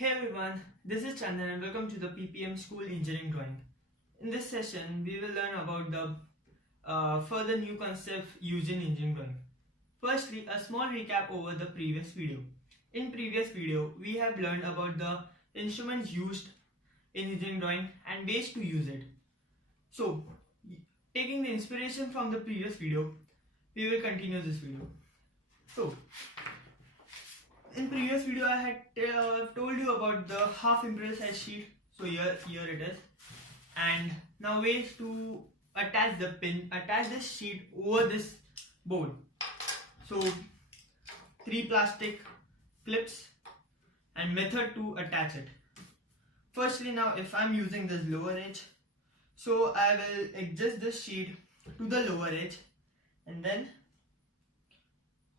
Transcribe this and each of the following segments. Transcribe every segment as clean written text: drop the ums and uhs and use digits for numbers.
Hey everyone, this is Chaandan and welcome to the PPM School Engineering Drawing. In this session, we will learn about the further new concepts used in engineering drawing. Firstly, a small recap over the previous video. In previous video, we have learned about the instruments used in engineering drawing and ways to use it. So, taking the inspiration from the previous video, we will continue this video. So, in previous video I had told you about the half impressed size sheet. So here it is, and now ways to attach this sheet over this board. So 3 plastic clips and method to attach it. Firstly, now if I'm using this lower edge, so I will adjust this sheet to the lower edge and then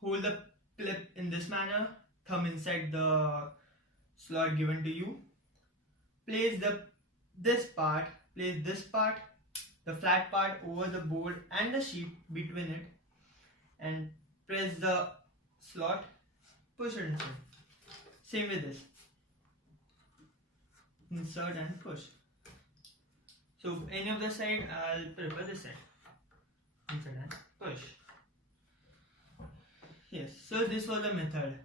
hold the clip in this manner, thumb inside the slot given to you, place this part, the flat part over the board and the sheet between it, and press the slot, push it inside. Same with this, insert and push. So any of the side, I'll prefer this side, insert and push. Yes, so this was the method.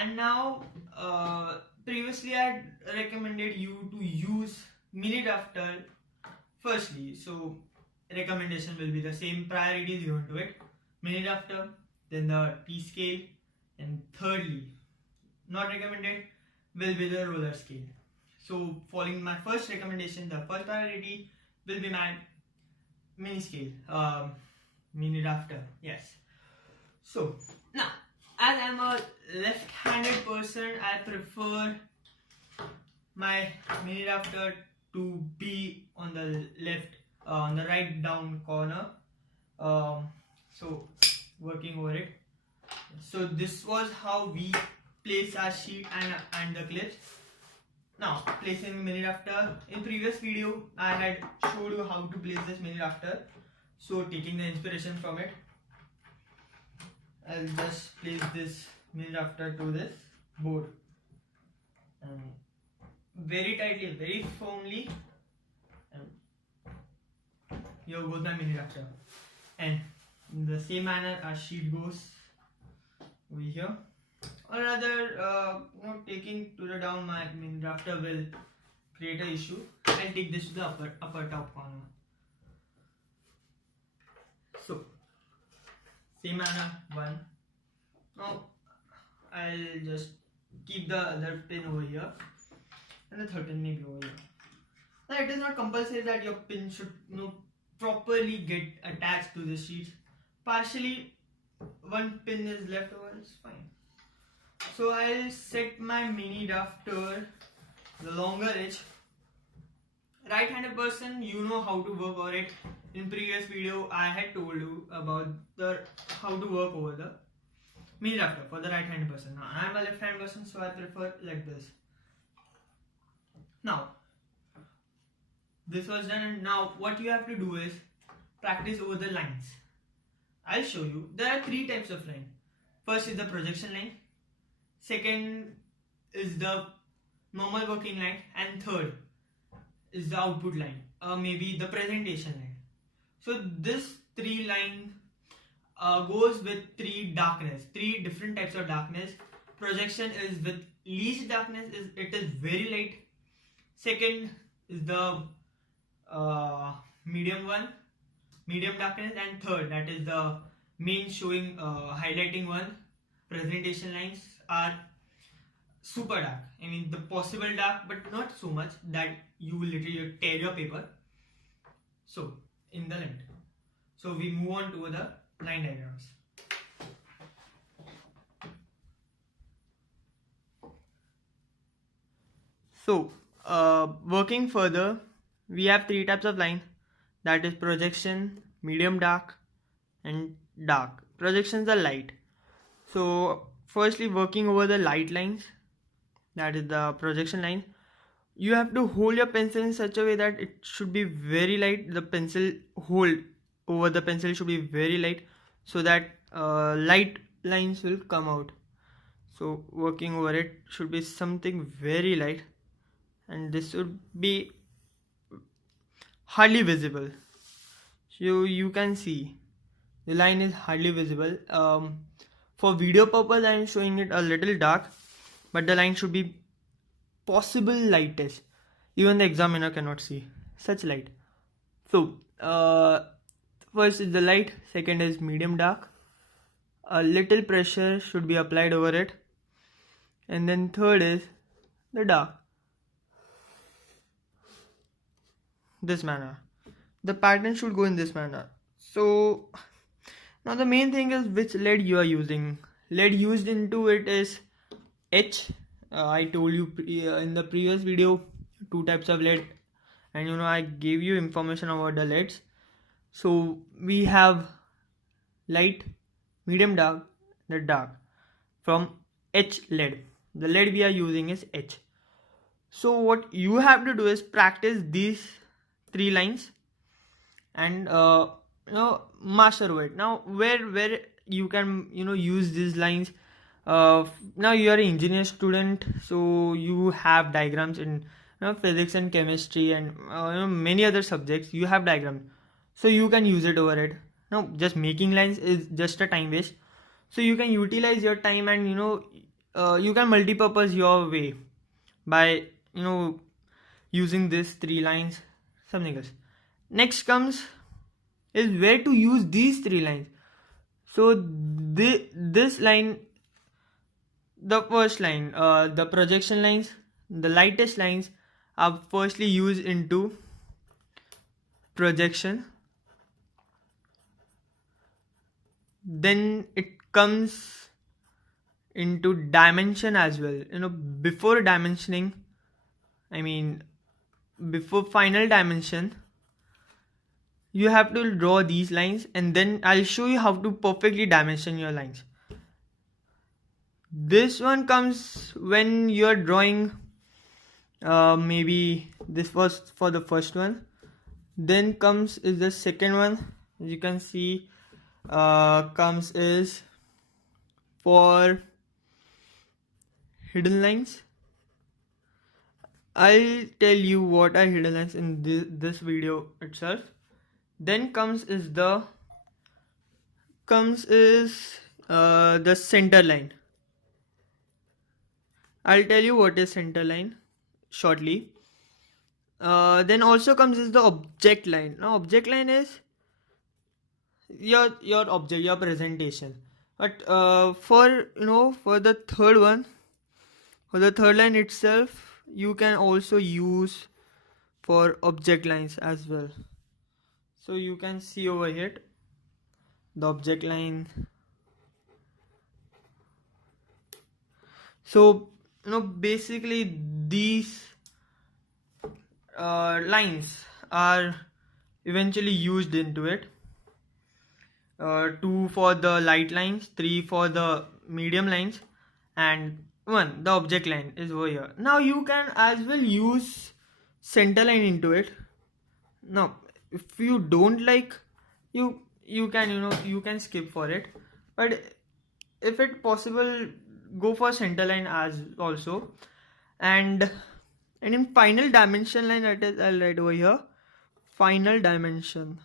And now previously I had recommended you to use mini drafter firstly. So recommendation will be the same, priorities given to it, mini drafter, then the T-scale, and thirdly, not recommended, will be the roller scale. So following my first recommendation, the first priority will be my mini scale, mini drafter. Yes. So now, as I'm a left-handed person, I prefer my mini drafter to be on the left, on the right down corner. So working over it. So this was how we place our sheet and the clips. Now placing the mini drafter. In previous video, I had showed you how to place this mini drafter. So taking the inspiration from it, I'll just place this mini drafter to this board and very tightly, very firmly, and here goes my mini drafter. And in the same manner, our sheet goes over here, or rather, taking to the down my mini drafter will create an issue. I'll take this to the upper top corner. So same manner, one. Now I'll just keep the other pin over here and the third pin may be over here. Now it is not compulsory that your pin should properly get attached to the sheet. Partially one pin is left over, it's fine. So I'll set my mini drafter the longer edge. Right-handed person, you know how to work over it. In previous video, I had told you about how to work over the mini drafter for the right-handed person. Now I am a left-handed person, so I prefer like this. Now this was done, and now what you have to do is practice over the lines. I'll show you. There are 3 types of line. First is the projection line. Second is the normal working line, and third is the output line, maybe the presentation line. So this 3 line goes with 3 different types of darkness. Projection is with least darkness, it is very light. Second is the medium darkness, and third, that is the main showing highlighting one. Presentation lines are super dark. I mean the possible dark, but not so much that you will literally tear your paper. So in the length. So we move on to the line diagrams. So working further, we have 3 types of line, that is projection, medium dark, and dark. Projections are light. So firstly, working over the light lines, that is the projection line, you have to hold your pencil in such a way that it should be very light. The pencil hold over the pencil should be very light, so that light lines will come out. So working over it should be something very light, and this should be hardly visible. So you can see the line is hardly visible. For video purpose I am showing it a little dark, but the line should be possible lightest. Even the examiner cannot see such light. So first is the light, second is medium dark. A little pressure should be applied over it, and then third is the dark. This manner. The pattern should go in this manner. So now the main thing is which lead you are using. Lead used into it is H. I told you in the previous video two types of lead, and I gave you information about the leads. So we have light, medium dark, the dark from H lead. The lead we are using is H. So what you have to do is practice these 3 lines and master over it. Now where you can use these lines. Now you are an engineer student, so you have diagrams in physics and chemistry and many other subjects. You have diagrams, so you can use it over it. Now just making lines is just a time waste, so you can utilize your time and you can multi-purpose your way by using these 3 lines, something else. Next comes is where to use these 3 lines. So this line, the first line, the projection lines, the lightest lines are firstly used into projection. Then it comes into dimension as well. Before dimensioning, before final dimension, you have to draw these lines, and then I'll show you how to perfectly dimension your lines. This one comes when you're drawing, maybe this was for the first one. Then comes is the second one. As you can see, comes is for hidden lines. I'll tell you what are hidden lines in this video itself. Then comes is the center line. I'll tell you what is center line shortly. Then also comes is the object line. Now object line is your object, your presentation. But for the third one, for the third line itself, you can also use for object lines as well. So you can see over here the object line. So basically these lines are eventually used into it. 2 for the light lines, 3 for the medium lines, and 1 the object line is over here. Now you can as well use center line into it. Now if you don't like, you can you can skip for it, but if it possible, go for center line as also. And in final dimension line, that is, I'll write over here final dimension.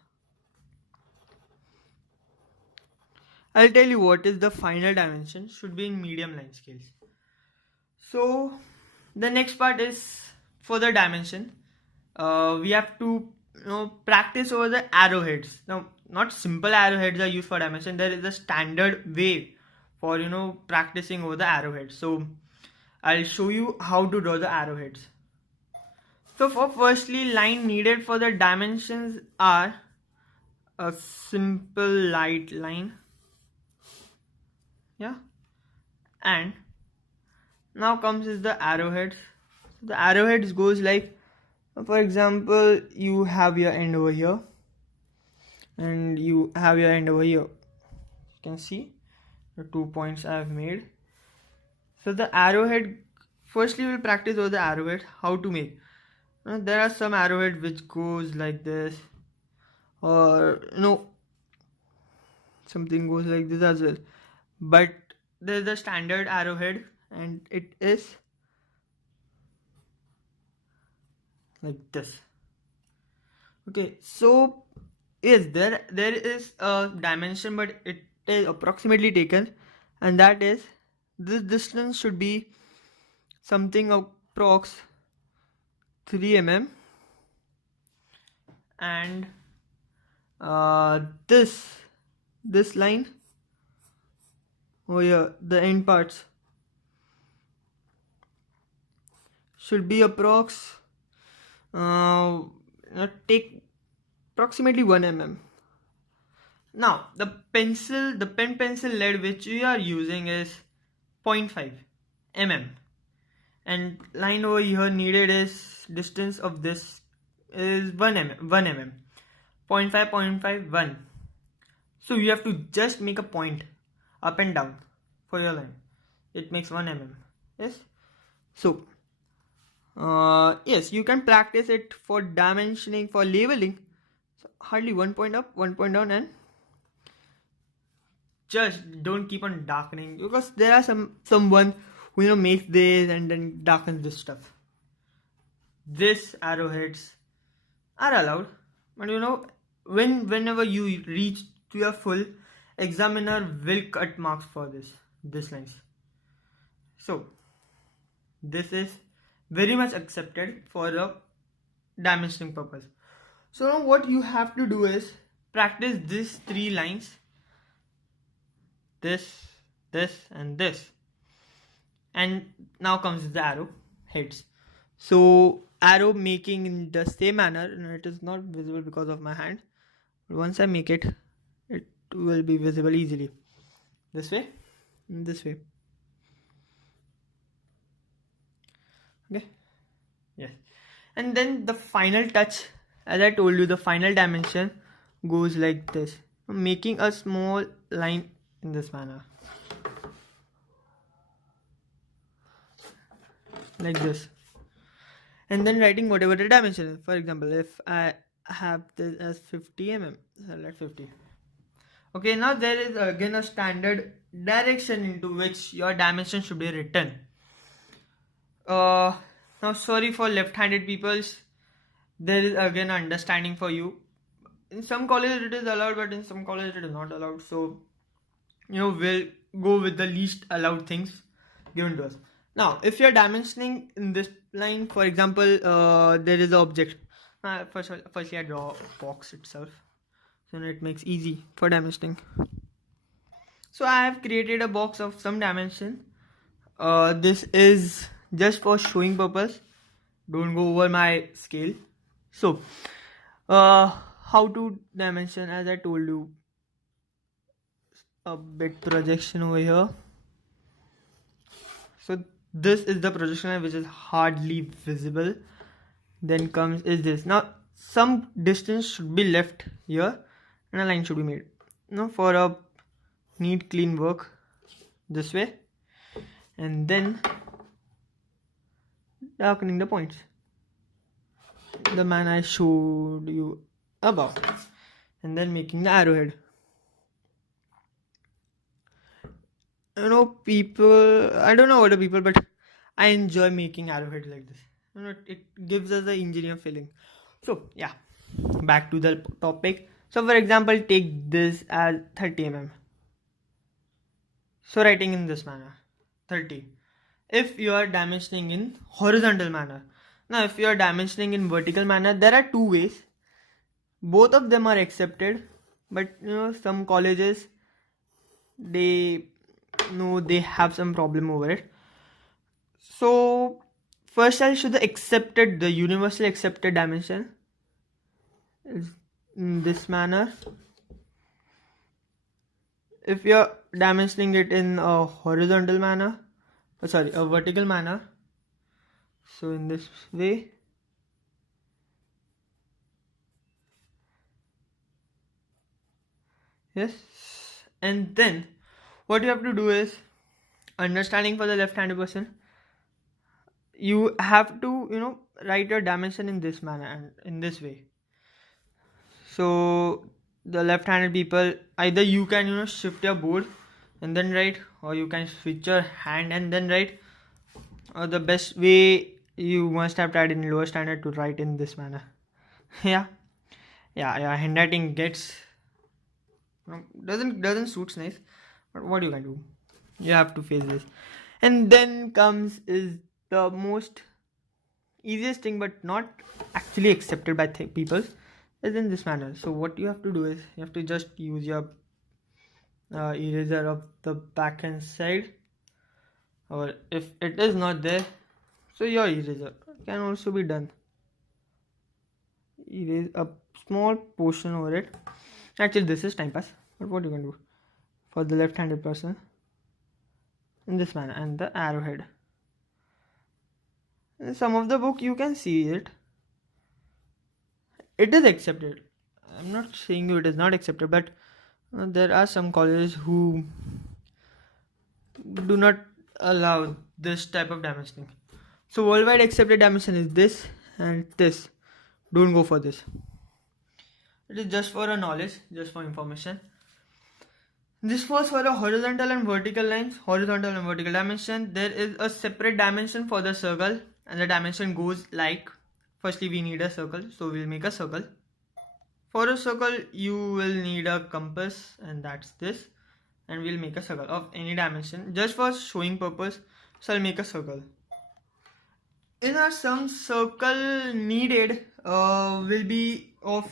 I'll tell you what is the final dimension, should be in medium line scales. So the next part is for the dimension. We have to practice over the arrowheads. Now not simple arrowheads are used for dimension. There is a standard way for practicing over the arrowheads. So I'll show you how to draw the arrowheads. So for firstly, line needed for the dimensions are a simple light line, and now comes is the arrowheads. So the arrowheads goes like, for example, you have your end over here and you have your end over here. You can see the 2 points I have made. So the arrowhead, firstly we'll practice over the arrowhead how to make. There are some arrowhead which goes like this, or something goes like this as well, but there's the standard arrowhead, and it is like this. Okay, so yes, there is a dimension, but it is approximately taken, and that is this distance should be something approx 3 mm, and uh, this this line over here, the end parts should be approx take approximately 1 mm. Now the pen pencil lead which we are using is 0.5 mm, and line over here needed is distance of this is 1 mm 0.5 0.5 1. So you have to just make a point up and down for your line. It makes 1 mm. Yes. So yes, you can practice it for dimensioning, for labeling. So hardly 1 point up, 1 point down, and just don't keep on darkening, because there are someone who makes this and then darkens this stuff. This arrowheads are allowed, but whenever you reach to your full, examiner will cut marks for this lines. So this is very much accepted for a dimensioning purpose. So now what you have to do is practice these 3 lines, this, and this, and now comes the arrow heads. So arrow making in the same manner, and it is not visible because of my hand, but once I make it, it will be visible easily. This way and this way. Okay, yes. And then the final touch, as I told you, the final dimension goes like this, making a small line in this manner, like this, and then writing whatever the dimension is. For example, if I have this as 50 mm, so I'll write 50. Okay, now there is again a standard direction into which your dimension should be written. Now sorry for left-handed peoples, there is again understanding for you. In some colleges it is allowed, but in some colleges it is not allowed. So we'll go with the least allowed things given to us. Now if you're dimensioning in this line, for example, there is an object. Firstly I draw a box itself, so it makes easy for dimensioning. So I have created a box of some dimension. This is just for showing purpose, don't go over my scale. So how to dimension, as I told you, a bit projection over here. So this is the projection line which is hardly visible. Then comes is this. Now some distance should be left here and a line should be made. Now for a neat clean work, this way, and then darkening the points, the man I showed you above, and then making the arrowhead. People, I don't know other people, but I enjoy making arrowhead like this. It gives us the engineer feeling. So yeah, back to the topic. So for example, take this as 30 mm. So writing in this manner, 30. If you are dimensioning in horizontal manner. Now if you are dimensioning in vertical manner, there are 2 ways. Both of them are accepted, but some colleges, they have some problem over it. So first I'll show the universally accepted dimension is in this manner. If you're dimensioning it in a horizontal manner, a vertical manner, so in this way, yes. And then what you have to do is, understanding for the left-handed person, you have to write your dimension in this manner and in this way. So the left-handed people, either you can shift your board and then write, or you can switch your hand and then write. Or the best way, you must have tried in lower standard to write in this manner. Yeah, handwriting gets doesn't suits nice, but what you can do, you have to face this. And then comes is the most easiest thing, but not actually accepted by people, is in this manner. So what you have to do is you have to just use your eraser of the back hand side, or if it is not there, so your eraser can also be done. Erase a small portion over it. Actually, this is time pass, but what you can do for the left-handed person in this manner, and the arrowhead. In some of the book you can see it. It is accepted. I'm not saying you it is not accepted, but there are some colleges who do not allow this type of dimensioning. So worldwide accepted dimension is this and this. Don't go for this. It is just for a knowledge, just for information. This was for a horizontal and vertical lines, horizontal and vertical dimension. There is a separate dimension for the circle, and the dimension goes like, firstly we need a circle, so we'll make a circle. For a circle you will need a compass, and that's this, and we'll make a circle of any dimension just for showing purpose. So I'll make a circle. In our sum, circle needed will be of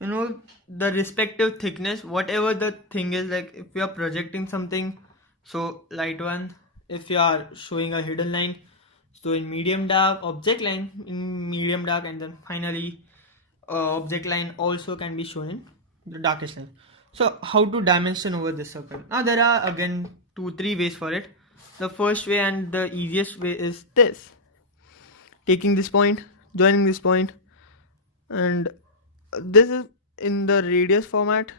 the respective thickness, whatever the thing is. Like if you are projecting something, so light one. If you are showing a hidden line, so in medium dark, object line in medium dark, and then finally object line also can be shown in the darkest line. So how to dimension over this circle? Now there are again 2-3 ways for it. The first way and the easiest way is this: taking this point, joining this point, and this is in the radius format.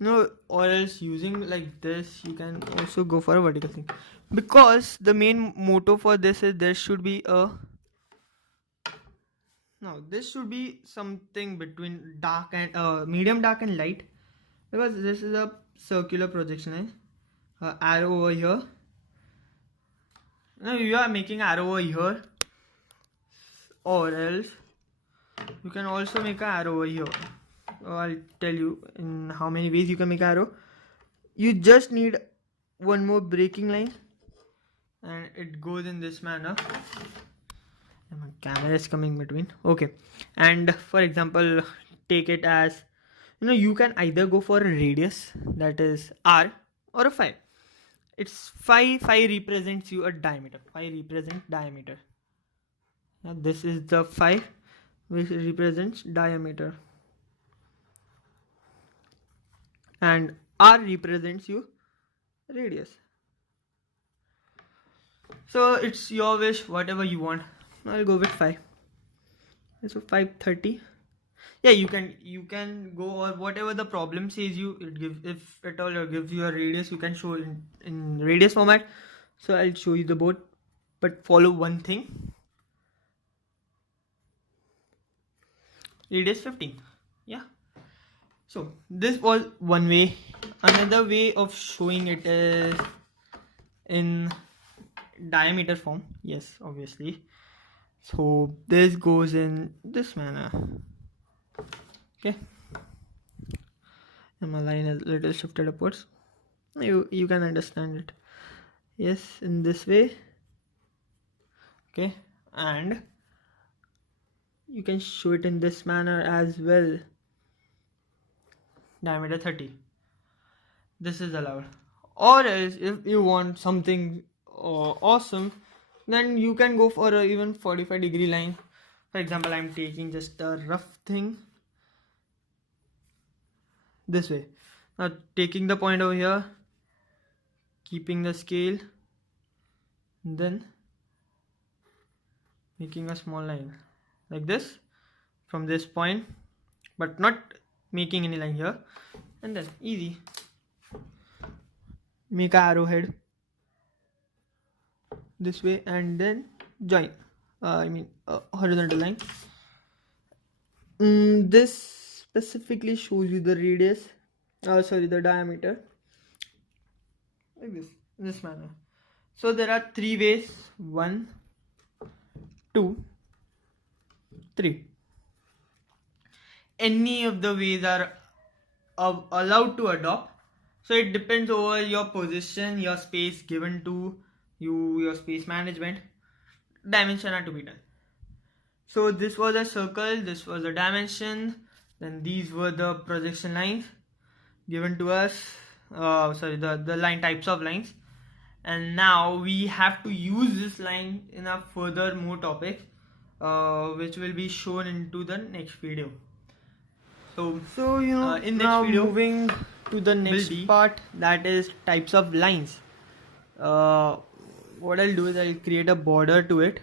Or else using like this, you can also go for a vertical thing, because the main motto for this is there should be a this should be something between dark and medium dark and light, because this is a circular projection. Arrow over here. Now you are making arrow over here, or else you can also make an arrow over here. I'll tell you in how many ways you can make arrow. You just need one more breaking line, and it goes in this manner. And my camera is coming between. Okay, and for example, take it as you can either go for a radius, that is r, or a phi. It's phi represents you a diameter. Phi represents diameter. Now this is the phi, which represents diameter, and r represents you radius. So it's your wish, whatever you want. I'll go with 5. So 530. Yeah, you can go, or whatever the problem says you. It gives, if at all it gives you a radius, you can show in radius format. So I'll show you the board, but follow one thing. Radius 15. Yeah. So this was one way. Another way of showing it is in diameter form. Yes, obviously. So this goes in this manner. Okay, and my line is a little shifted upwards. You can understand it. Yes, in this way. Okay, and you can show it in this manner as well. Diameter 30. This is allowed. Or else, if you want something awesome, then you can go for a even 45-degree line. For example, I'm taking just a rough thing this way. Now taking the point over here, keeping the scale, then making a small line like this from this point, but not making any line here, and then easy. Make an arrowhead this way, and then join. Horizontal line. This specifically shows you the radius. The diameter. like this, in this manner. So there are 3 ways: 1, 2, 3. Any of the ways are allowed to adopt. So it depends over your position, your space given to you, your space management. Dimension are to be done. So this was a circle, this was a dimension, then these were the projection lines given to us. The line types of lines. And now we have to use this line in a further more topics, which will be shown into the next video. So in next now video, moving to the next part, that is types of lines. What I'll do is I'll create a border to it.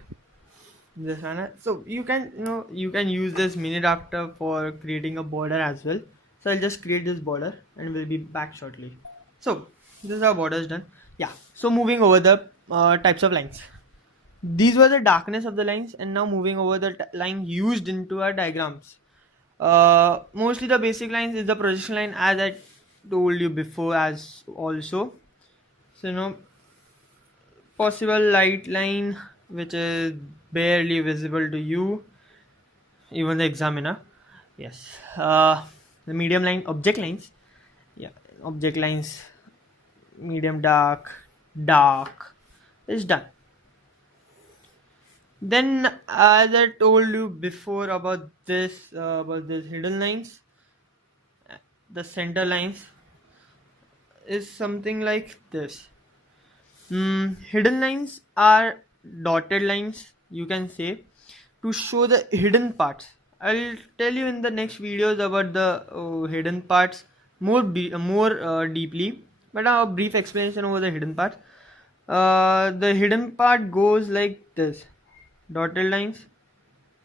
This one. So you can use this mini adapter for creating a border as well. So I'll just create this border and we'll be back shortly. So this is our borders done. Yeah. So moving over the types of lines. These were the darkness of the lines, and now moving over the line used into our diagrams. Mostly the basic lines is the projection line, as I told you before as also. So possible light line which is barely visible to you, even the examiner. Yes. The medium line, object lines. Yeah, object lines, medium dark is done. Then as I told you before about this hidden lines, the center lines is something like this. Hidden lines are dotted lines, you can say, to show the hidden parts. I'll tell you in the next videos about the hidden parts more deeply, but a brief explanation over the hidden parts. The hidden part goes like this: dotted lines,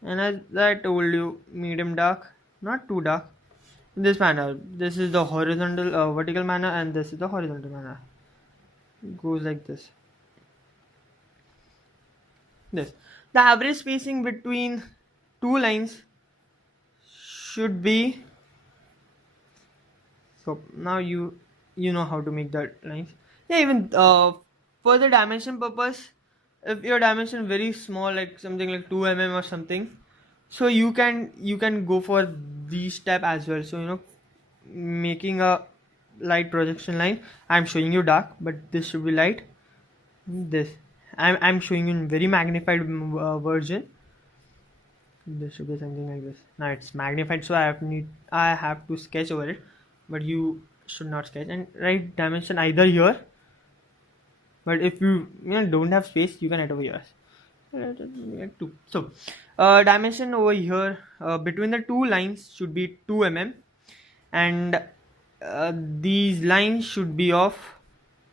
and as I told you, medium dark, not too dark. In this manner, this is the horizontal vertical manner, and this is the horizontal manner. It goes like this. The average spacing between two lines should be, so now you know how to make the lines. Yeah, even for the dimension purpose, if your dimension very small, like something like 2 mm or something, so you can go for these step as well. So making a light projection line. I'm showing you dark, but this should be light. This I'm showing you in very magnified version. This should be something like this. Now it's magnified, so I have to sketch over it, but you should not sketch and write dimension either here. But if you don't have space, you can write over here. So dimension over here between the two lines should be 2 mm, and these lines should be of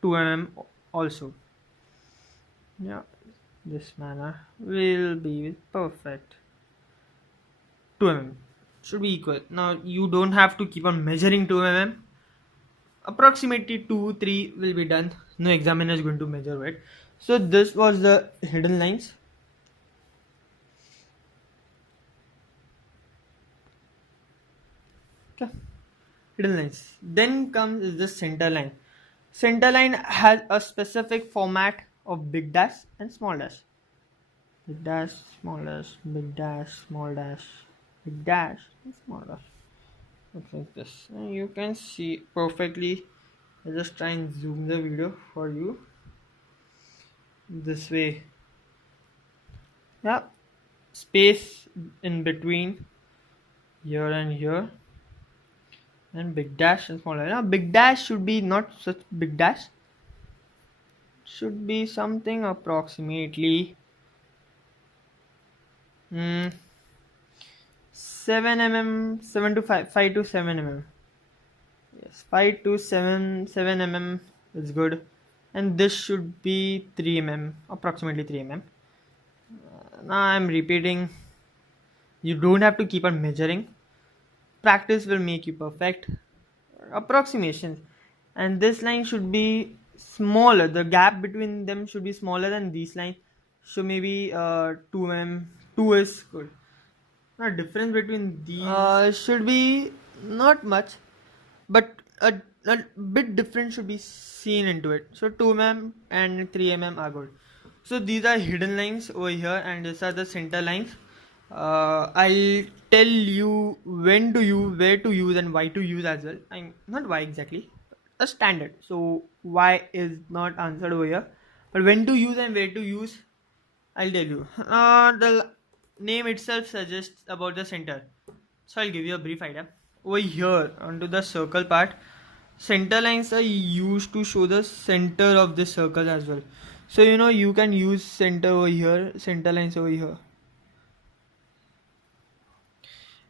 2 mm also. Yeah, this manner will be perfect. 2 mm should be equal. Now you don't have to keep on measuring 2 mm. Approximately 2-3 will be done. No examiner is going to measure it. So this was the hidden lines. Okay, hidden lines. Then comes the center line. Center line has a specific format of big dash and small dash. Big dash, small dash, big dash, small dash, big dash, and small dash. Looks like this. And you can see perfectly. I'll just try and zoom the video for you. This way. Yeah. Space in between here and here. And big dash and small dash. Now big dash should be not such big dash. Should be something approximately 7 mm, 7 to 5 to 7 mm. Yes, 5 to 7 mm is good, and this should be 3 mm, approximately 3 mm. Now I'm repeating. You don't have to keep on measuring. Practice will make you perfect. Approximations, and this line should be smaller. The gap between them should be smaller than these lines. So maybe 2 mm. 2 is good. Now difference between these should be not much, but a bit different should be seen into it. So 2 mm and 3 mm are good. So these are hidden lines over here, and these are the center lines. I'll tell you when to use, where to use, and why to use as well. I'm not why exactly, a standard. So why is not answered over here, but when to use and where to use, I'll tell you. The name itself suggests about the center. So I'll give you a brief idea. Over here, onto the circle part, center lines are used to show the center of this circle as well. So you can use center over here, center lines over here.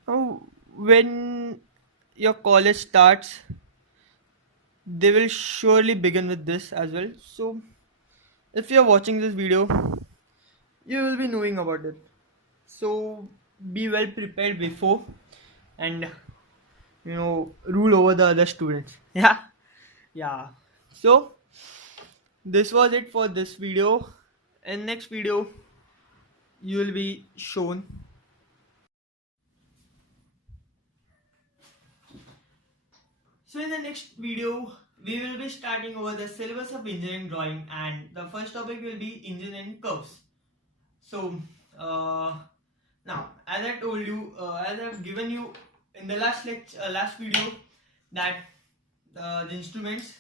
Now, when your college starts, they will surely begin with this as well. So if you're watching this video, you will be knowing about it. So be well prepared before, and rule over the other students. Yeah. So this was it for this video. In next video, you will be shown. So in the next video, we will be starting over the syllabus of engineering drawing, and the first topic will be engineering curves. So now, as I told you, as I've given you in the last video, that the instruments.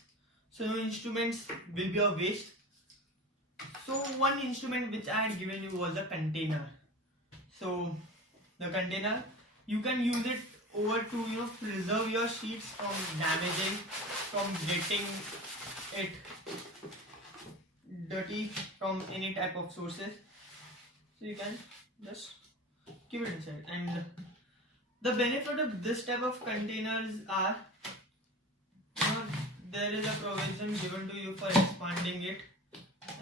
So no instruments will be a waste. So one instrument which I had given you was a container. So the container, you can use it over to preserve your sheets from damaging, from getting it dirty from any type of sources. So you can just keep it inside. And the benefit of this type of containers are, there is a provision given to you for expanding it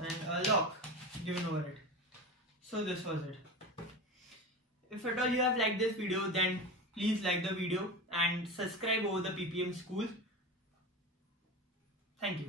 and a lock given over it. So this was it. If at all you have liked this video, then please like the video and subscribe over the PPM School. Thank you.